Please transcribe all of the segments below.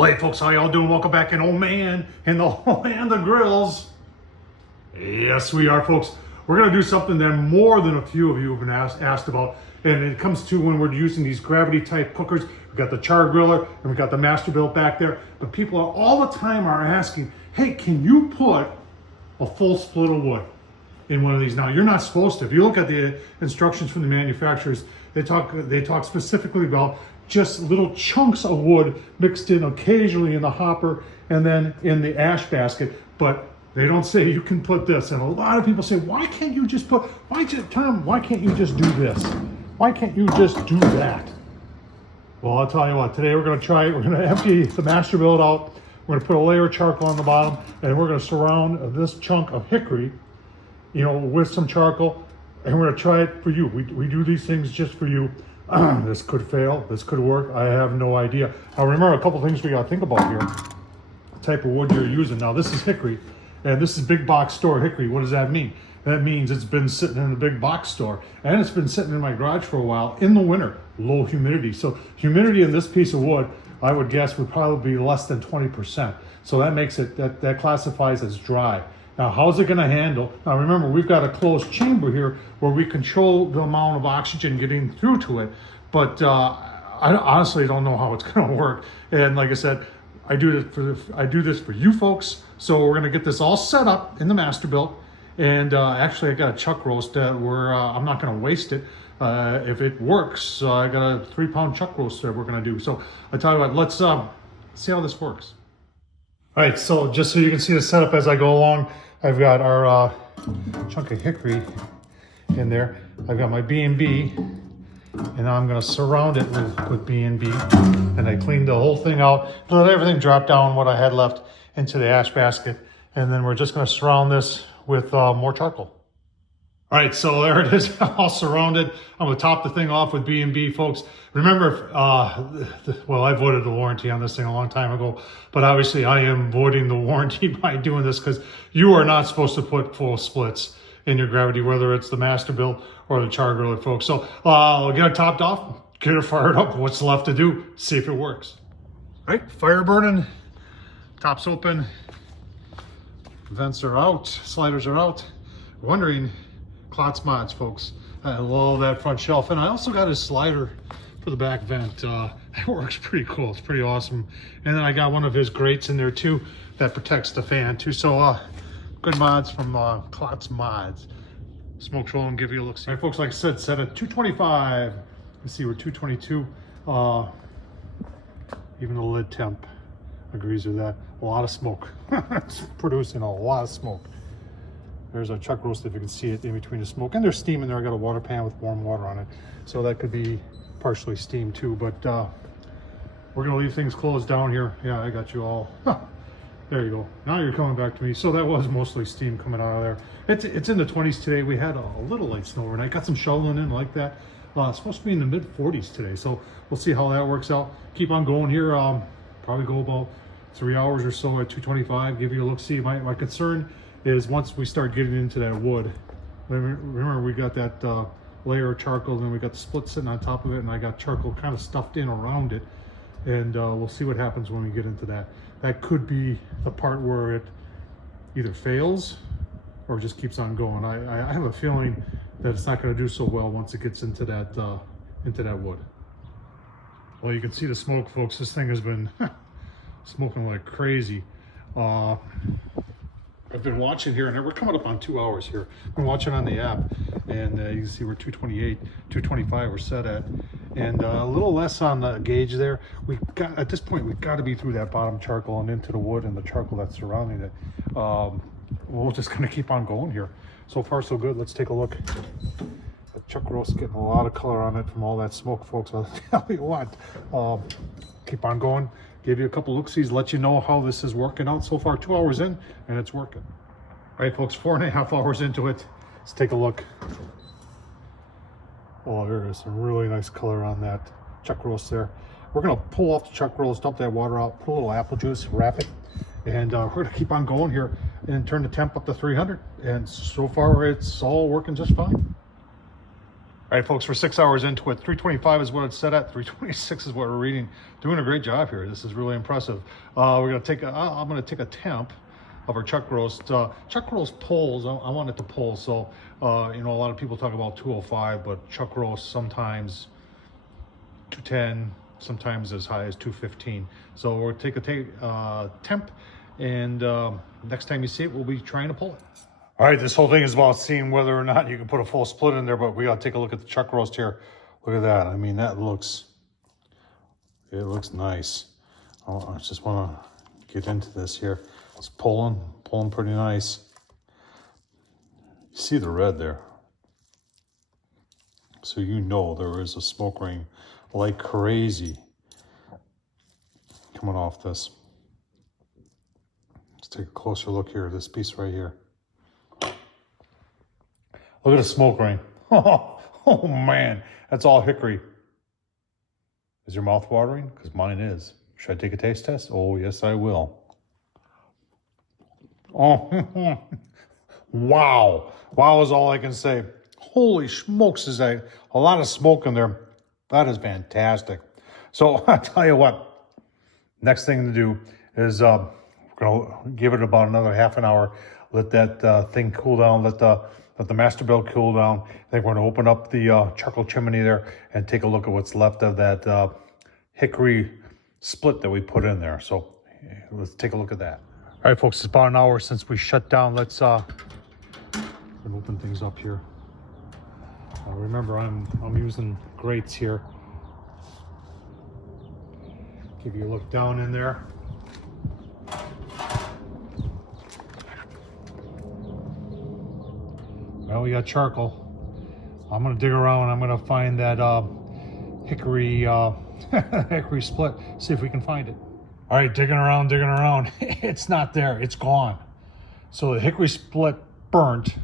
Well, hey folks, how y'all doing? Welcome back in Old Man and the Land of Grills. Yes, we are, folks. We're gonna do something that more than a few of you have been asked about, and it comes to when we're using these gravity type cookers. We've got the Chargriller and we've got the Masterbuilt back there, but people are all the time are asking, hey, can you put a full split of wood in one of these? Now, you're not supposed to. If you look at the instructions from the manufacturers, they talk specifically about just little chunks of wood mixed in occasionally in the hopper and then in the ash basket, but they don't say you can put this. And a lot of people say, why can't you just put, Tom, why can't you just do this? Why can't you just do that? Well, I'll tell you what, today we're gonna try it. We're gonna empty the Masterbuilt out. We're gonna put a layer of charcoal on the bottom, and we're gonna surround this chunk of hickory, with some charcoal, and we're gonna try it for you. We do these things just for you. This could fail, this could work, I have no idea. Now remember a couple things we gotta think about here. The type of wood you're using. Now this is hickory, and this is big box store hickory. What does that mean? That means it's been sitting in the big box store, and it's been sitting in my garage for a while in the winter, low humidity. So humidity in this piece of wood, I would guess, would probably be less than 20%. So that makes it, that classifies as dry. Now, how's it gonna handle? Now remember, we've got a closed chamber here where we control the amount of oxygen getting through to it, but I honestly don't know how it's gonna work. And like I said, I do this for you folks. So we're gonna get this all set up in the Masterbuilt. And actually I got a chuck roast where I'm not gonna waste it. If it works, I got a 3-pound chuck roast that we're gonna do. So I tell you what, let's see how this works. All right, so just so you can see the setup as I go along, I've got our chunk of hickory in there. I've got my B&B, and now I'm gonna surround it with B&B. And I cleaned the whole thing out, let everything drop down what I had left into the ash basket. And then we're just gonna surround this with more charcoal. All right, so there it is, all surrounded. I'm gonna top the thing off with B&B, folks. Remember, well, I voided the warranty on this thing a long time ago, but obviously I am voiding the warranty by doing this because you are not supposed to put full splits in your gravity, whether it's the Masterbuilt or the Chargriller, folks. So I'll get it topped off, get it fired up. What's left to do? See if it works. All right, fire burning, top's open, vents are out, sliders are out. Wondering, Klotz mods, folks. I love that front shelf, and I also got a slider for the back vent. It works pretty cool. It's pretty awesome. And then I got one of his grates in there too that protects the fan too. So good mods from Klotz Mods. Smoke control and give you a look. All right, folks, like I said, set at 225. Let's see, we're 222. Even the lid temp agrees with that. A lot of smoke. It's producing a lot of smoke. There's our chuck roast, if you can see it in between the smoke. And there's steam in there. I got a water pan with warm water on it. So that could be partially steam too, but we're gonna leave things closed down here. Yeah, I got you all. There you go. Now you're coming back to me. So that was mostly steam coming out of there. It's in the 20s today. We had a little light snow overnight. Got some shoveling in like that. It's supposed to be in the mid 40s today. So we'll see how that works out. Keep on going here. Probably go about 3 hours or so at 225. Give you a look. See, my concern is once we start getting into that wood, remember we got that layer of charcoal, and then we got the split sitting on top of it, and I got charcoal kind of stuffed in around it, and we'll see what happens when we get into that. That could be the part where it either fails or just keeps on going. I have a feeling that it's not going to do so well once it gets into that wood. Well, you can see the smoke, folks. This thing has been smoking like crazy. I've been watching here, and we're coming up on 2 hours here. I've been watching on the app, and you can see we're 228, 225 we're set at, and a little less on the gauge there. At this point, we've got to be through that bottom charcoal and into the wood and the charcoal that's surrounding it. We're just going to keep on going here. So far, so good. Let's take a look. The chuck roast getting a lot of color on it from all that smoke, folks. I'll tell you what. Keep on going. Give you a couple look-sees, let you know how this is working out so far. 2 hours in, and it's working. All right, folks, 4.5 hours into it. Let's take a look. Oh, there is some really nice color on that chuck roast there. We're gonna pull off the chuck roast, dump that water out, put a little apple juice, wrap it, and we're gonna keep on going here and turn the temp up to 300. And so far, it's all working just fine. All right, folks, we're 6 hours into it. 325 is what it's set at. 326 is what we're reading. Doing a great job here. This is really impressive. We're gonna take I'm gonna take a temp of our chuck roast. Chuck roast pulls, I want it to pull. So, you know, a lot of people talk about 205, but chuck roast sometimes 210, sometimes as high as 215. So we'll take a temp, and next time you see it, we'll be trying to pull it. All right, this whole thing is about seeing whether or not you can put a full split in there, but we gotta take a look at the chuck roast here. Look at that. I mean, it looks nice. I just wanna get into this here. It's pulling pretty nice. You see the red there. So you know there is a smoke ring like crazy coming off this. Let's take a closer look here, this piece right here. Look at the smoke ring. Oh man, that's all hickory. Is your mouth watering? Because mine is. Should I take a taste test? Oh, yes, I will. Oh, wow. Wow is all I can say. Holy smokes, is that a lot of smoke in there. That is fantastic. So I'll tell you what, next thing to do is we're gonna give it about another half an hour. Let that thing cool down, let the Masterbuilt cool down. I think we're gonna open up the charcoal chimney there and take a look at what's left of that hickory split that we put in there. So let's take a look at that. All right, folks, it's about an hour since we shut down. Let's open things up here. Remember, I'm using grates here. Give you a look down in there. Well, we got charcoal. I'm gonna dig around. I'm gonna find that hickory hickory split. See if we can find it. All right, digging around. It's not there. It's gone. So the hickory split burnt,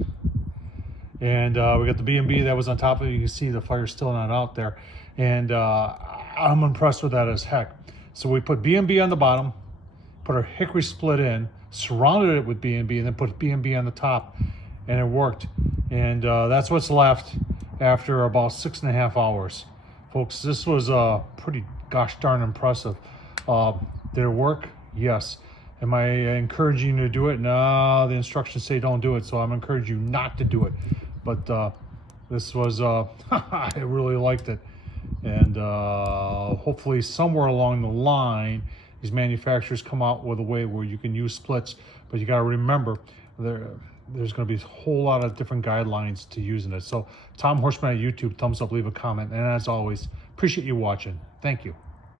and we got the B&B that was on top of it. You can see the fire's still not out there, and I'm impressed with that as heck. So we put B&B on the bottom, put our hickory split in, surrounded it with B&B, and then put B&B on the top, and it worked. And that's what's left after about 6.5 hours. Folks, this was pretty gosh darn impressive. Did it work? Yes. Am I encouraging you to do it? No, the instructions say don't do it, so I'm encouraging you not to do it. But this was, I really liked it. And hopefully somewhere along the line, these manufacturers come out with a way where you can use splits, but you gotta remember, there's gonna be a whole lot of different guidelines to using it. So Tom Horsman at YouTube, thumbs up, leave a comment. And as always, appreciate you watching. Thank you.